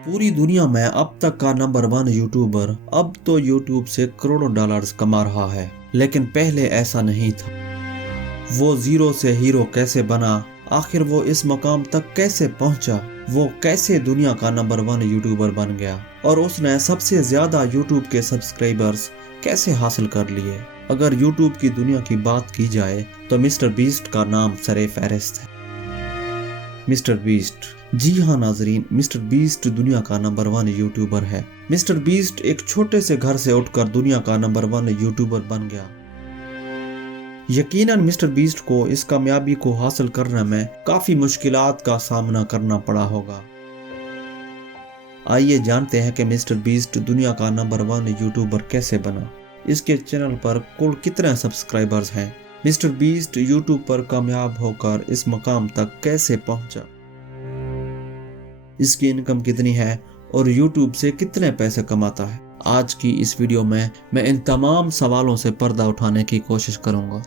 पूरी दुनिया में अब तक का नंबर 1 यूट्यूबर अब तो यूट्यूब से करोड़ों डॉलर्स कमा रहा है, लेकिन पहले ऐसा नहीं था। वो जीरो से हीरो कैसे बना, आखिर वो इस मकाम तक कैसे पहुंचा, वो कैसे दुनिया का नंबर 1 यूट्यूबर बन गया और उसने सबसे ज्यादा यूट्यूब के सब्सक्राइबर्स कैसे हासिल कर लिए। अगर यूट्यूब की दुनिया की बात की जाए तो मिस्टर बीस्ट का नाम सरे फहरिस्त है। मिस्टर बीस्ट, जी हाँ नाजरीन, मिस्टर बीस्ट दुनिया का नंबर 1 यूट्यूबर है। मिस्टर बीस्ट एक छोटे से घर से उठकर दुनिया का नंबर 1 यूट्यूबर बन गया। यकीनन मिस्टर बीस्ट को इस कामयाबी को हासिल करने में काफी मुश्किलात का सामना करना पड़ा होगा। आइए जानते हैं कि मिस्टर बीस्ट दुनिया का नंबर 1 यूट्यूबर कैसे बना। इसके चैनल पर कुल कितने सब्सक्राइबर्स हैं, मिस्टर बीस्ट यूट्यूब पर कामयाब होकर इस मकाम तक कैसे पहुंचा, इसकी इनकम कितनी है और यूट्यूब से कितने पैसे कमाता है। आज की इस वीडियो में मैं इन तमाम सवालों से पर्दा उठाने की कोशिश करूंगा।